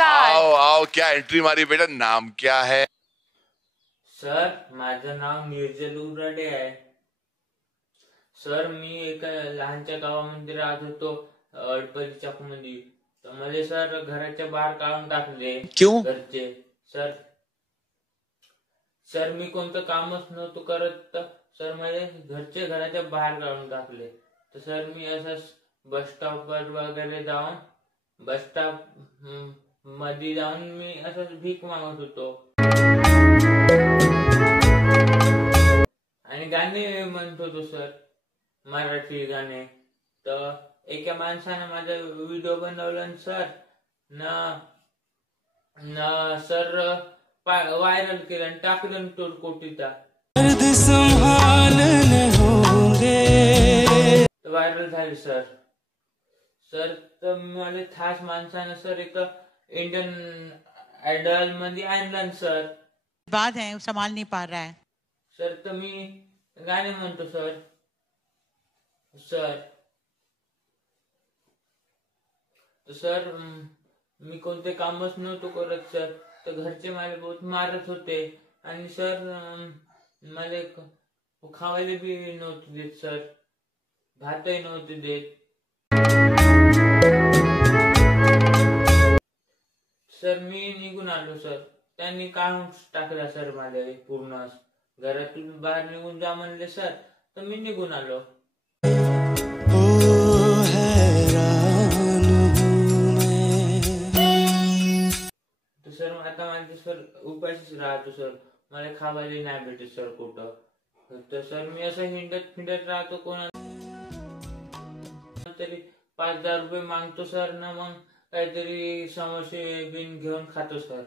आओ आओ, क्या एंट्री मारी बेटा, नाम क्या है? सर माझं नाव निर्जल उराडे आहे. सर मी एका लहानच्या गावामध्ये राहत होतो, अडपलीच्या मध्ये. तर मला सर घराच्या बाहेर काढून टाकले. क्यों? घरचे. सर सर मी कोणतं कामच नव्हतं करत, तर सर मला घरचे घराच्या बाहेर काढून टाकले. तर सर मी असंच बस स्टॉपवर वगैरे जाऊन, बस स्टॉप मध्ये जाऊन मी असंच भीक मागत होतो आणि गाणे म्हणत होतो सर, मराठी गाणे. तर एका माणसाने माझा व्हिडिओ बनवला सर ना सर व्हायरल केलं आणि टाकलं कोटीचा. व्हायरल झाले सर. सर तर मला खास माणसानं सर एक इंडियन आयडल मध्ये आणलं सर. बात है संभाल नहीं पा रहा है सर. तर मी गाणे म्हणतो सर. सर मी कोणते कामच नव्हतो करत सर. तर घरचे मला बहुत मारत होते आणि सर मला खावायला बी नव्हते देत सर, भातही नव्हते देत सर. मी निघून आलो सर. त्यांनी काढून टाकला सर मला पूर्ण. घरातून बाहेर निघून जा म्हणले सर, तर मी निघून आलो. सर आता माझे सर उपाशीच राहतो सर. मला खावायला नाही भेटत सर कुठं. तर सर मी असं हिंडत राहतो. कोणा तरी 5,000 रुपये मागतो सर ना, मग काहीतरी समोसे बिन घेऊन खातो सर.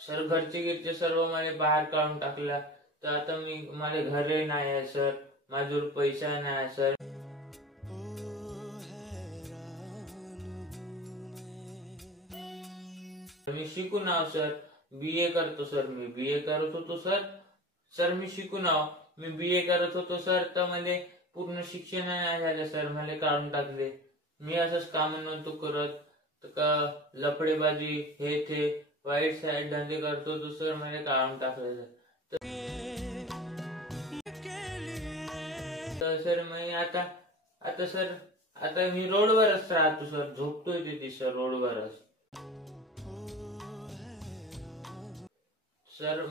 सर घरचे सर्व मला बाहेर काढून टाकला. तर आता मला घरही नाही आहे सर, माझ्यावर पैसा नाही आहे सर. मी शिकून आहो सर, BA करतो सर. मी BA करत होतो सर. सर मी शिकून आहो, मी BA करत होतो सर. तर मला पूर्ण शिक्षण नाही झालं सर, मला काढून टाकले. मी असंच काम नव्हतो करत, तर का लफडेबाजी हे ते वाईट साईड धंदे करतो तो सर, मला काढून टाकले सर. तर सर मी आता सर आता मी रोडवरच राहतो सर. झोपतोय तिथे सर रोडवरच सर.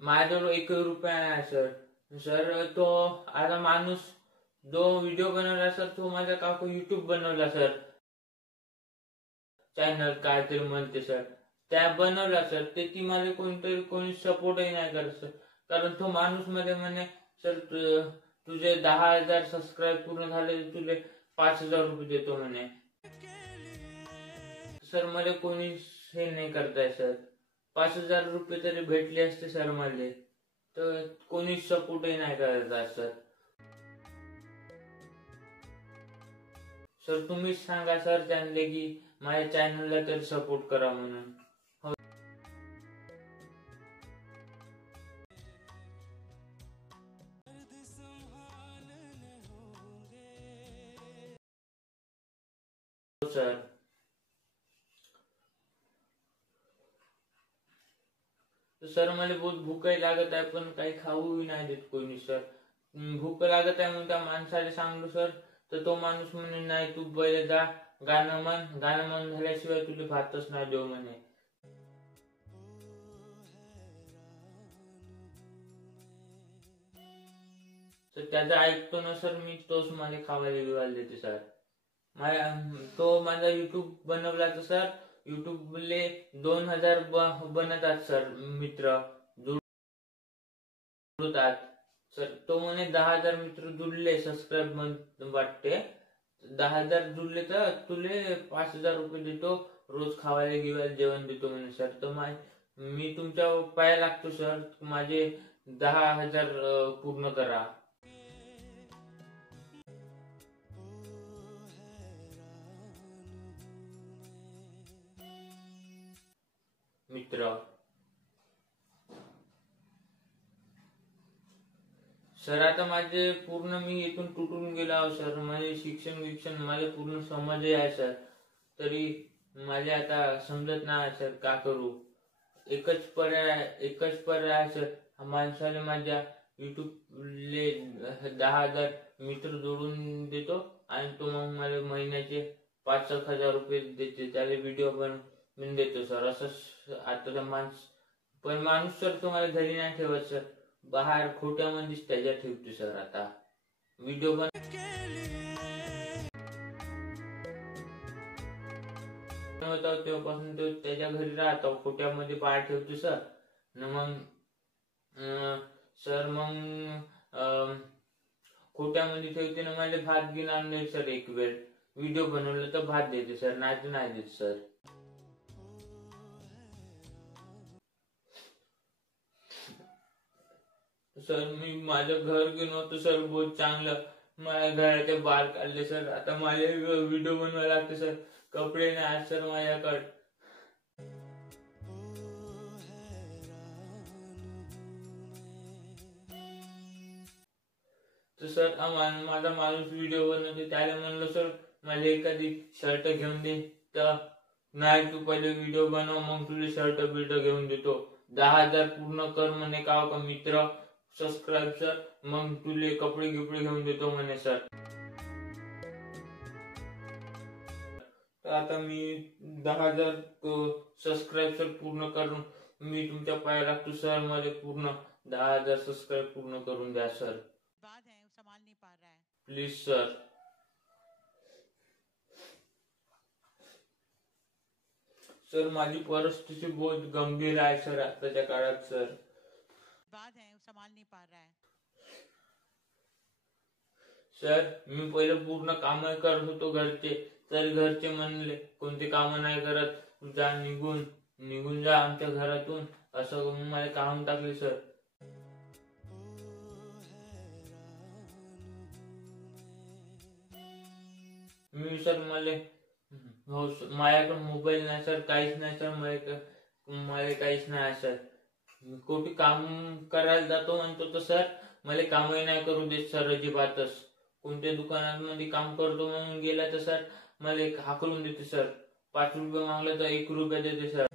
माझ्याजवळ 1 रुपया नाही सर. सर तो आता माणूस जो व्हिडिओ बनवला सर, तो माझा काकू युट्यूब बनवला सर, चॅनल काहीतरी म्हणते सर. त्या बनवला सर. ते ती मला कोणी सपोर्टही नाही करत सर. कारण तो माणूस मध्ये म्हणे सर तुझे 10,000 सबस्क्राईब पूर्ण झाले, तुझे 5,000 रुपये देतो म्हणे सर. मला कोणी हे नाही करताय सर. 5,000 रुपये तरी भेटले असते सर मला, तर कोणी सपोर्टही नाही करत आहे सर. सर तुम्हीच सांगा सर त्यांना की माझ्या चॅनलला तरी सपोर्ट करा म्हणून. सर सर मला बहुत भूकही लागत आहे, पण काही खाऊही नाही देत कोणी सर. भूक लागत आहे म्हणून त्या माणसाला सांगलो सर, तर तो माणूस म्हणे नाही तू पहिले जा गाणं म्हण झाल्याशिवाय तुला भातच नाही देऊ म्हणे. तर त्याचं ऐकतो ना सर मी, तोच मला खावायला बिवायला देते सर. तो माझा युट्यूब बनवला तर सर, युट्यूबले 2,000 बनतात सर मित्र जुळतात सर. तो म्हणे 10,000 मित्र जुळले सबस्क्राईब वाटते. 10,000 जुळले तर तुले 5,000 रुपये देतो, रोज खावायला गिवायला जेवण देतो म्हणे सर. तर मी तुमच्या पाया लागतो सर, माझे 10,000 पूर्ण करा मित्र. सर आता माझे पूर्ण मी इथून तुटून गेलो आहो सर. माझे शिक्षण मला पूर्ण समज आहे सर. तरी मला आता समजत नाही सर का करू. एकच पर्याय आहे सर. माणसाला माझ्या युट्यूबले 10,000 मित्र जोडून देतो आणि तो मग मला महिन्याचे 5-1 हजार रुपये देते. त्याला व्हिडिओ बनवून देतो सर. असं आता माणूस सर तुम्हाला घरी नाही ठेवत सर. बाहेर खोट्यामध्येच त्याच्या ठेवतो सर. आता व्हिडिओ बनवतो तेव्हापासून तो त्याच्या घरी राहतो. खोट्यामध्ये बाहेर ठेवतो सर. मग सर खोट्यामध्ये ठेवते ना. मला भात घेणार नाही सर. एक वेळ व्हिडिओ बनवलं तर भात देते सर, नाही तर नाही देत सर. सर मी माझं घर घेऊन होतो सर बहुत चांगलं. माझ्या घराच्या बाहेर काढले सर. आता माझे व्हिडिओ बनवायला लागते सर. कपडे नाही सर माझ्याकडे. तर सर माझा माणूस व्हिडिओ बनवते. त्याला म्हणलं सर मला एखादी शर्ट घेऊन दे. तर नाही तू पहिले व्हिडिओ बनव मग तुला शर्ट बिर्ट घेऊन देतो. 10,000 पूर्ण कर म्हणे का मित्र सबस्क्राईब सर, मग तुले कपडे घेऊन देतो म्हणे सर. तर आता मी 10,000 सबस्क्राईब सर पूर्ण करून मी तुमच्या पाया लागतो सर. मला पूर्ण 10,000 सबस्क्राईब पूर्ण करून द्या सर. बात है संभाल नहीं पा रहा है. Please sir. सर माझी परिस्थिती बहुत गंभीर आहे सर आताच्या काळात सर. बात है संभाल नहीं पा रहा है. सर मी पहिले पूर्ण काम करत होतो घरचे. तर घरचे म्हणले कोणते काम नाही करत, जा निघून जा आमच्या घरातून. असं मला काढून टाकले सर. मी सर हो माझ्याकडे मोबाईल नाही सर, काहीच नाही सर. मला काहीच नाही सर. कुठे काम करायला जातो म्हणतो तर सर मला कामही नाही करू देत सर अजिबातच. कोणत्या दुकानामध्ये काम करतो म्हणून गेला तर सर मला हाकलून देते सर. 5 रुपये मागलं तर 1 रुपया देते सर.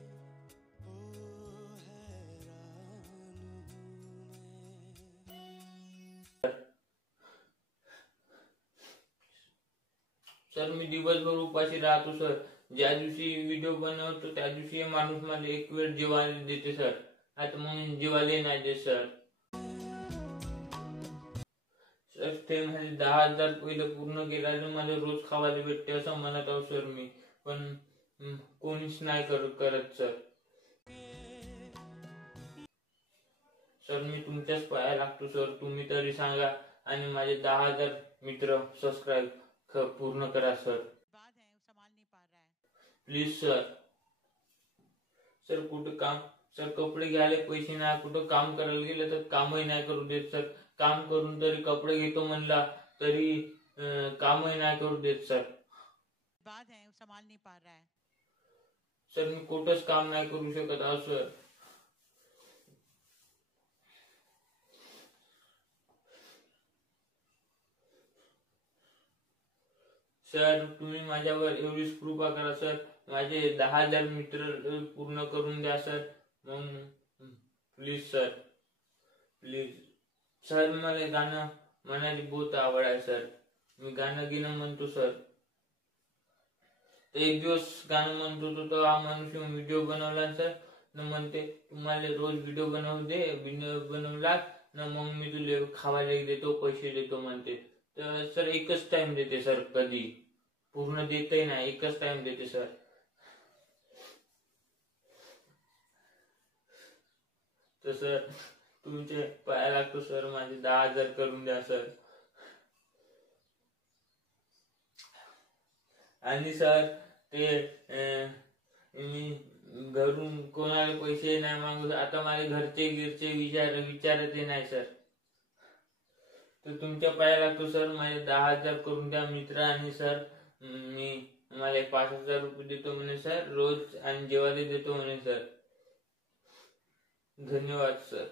सर मी दिवसभर उपाशी राहतो सर. ज्या दिवशी व्हिडिओ बनवतो त्या दिवशी माणूस मला एक वेळ जेवायला देते सर. आता मग जेवायला नाही देत सर. सर ते म्हणजे 10,000 पहिलं पूर्ण केल्यावर मला रोज खावायला भेटते असं म्हणत आहो सर मी. पण कोणीच नाही करत सर. सर मी तुमच्याच पाया लागतो सर. तुम्ही तरी सांगा आणि माझे 10,000 मित्र सबस्क्राईब पूर्ण करा सर. बात है संभाल नहीं पा रहा है. Please sir. सर कुठं काम सर कपडे घ्यायला पैसे नाही. कुठं काम करायला गेलं तर कामही नाही करू देत सर. काम करून तरी कपडे घेतो म्हणला तरी कामही नाही करू देत सर. बात है संभाल नहीं पा रहा है. सर मी कुठंच काम नाही करू शकत आहो सर. सर तुम्ही माझ्यावर एवढीच कृपा करा सर. माझे 10,000 मित्र पूर्ण करून द्या सर. मग प्लीज सर, प्लीज सर. मला गाणं म्हणायची बहुत आवड आहे सर. मी गाणं म्हणतो सर. तर एक दिवस गाणं म्हणतो होतो तर हा माणूस व्हिडिओ बनवला सर. न म्हणते तुम्हाला रोज व्हिडिओ बनवला ना मग मी तुला खावायला देतो, पैसे देतो म्हणते. तर सर एकच टाइम देते सर. कधी पूर्ण देतही नाही. एकच टाइम देते सर. तर सर तुमचे पाया लागतो सर. माझे 10,000 करून द्या सर. आणि सर ते मी घरून कोणाला पैसे नाही मागू. आता मला घरचे विचारत नाही सर. तर तुमच्या पाया लागतो सर. माझे 10,000 करून द्या मित्र. आणि सर मला 5,000 रुपये देतो म्हणे सर रोज आणि जेवायला देतो म्हणे सर. धन्यवाद सर.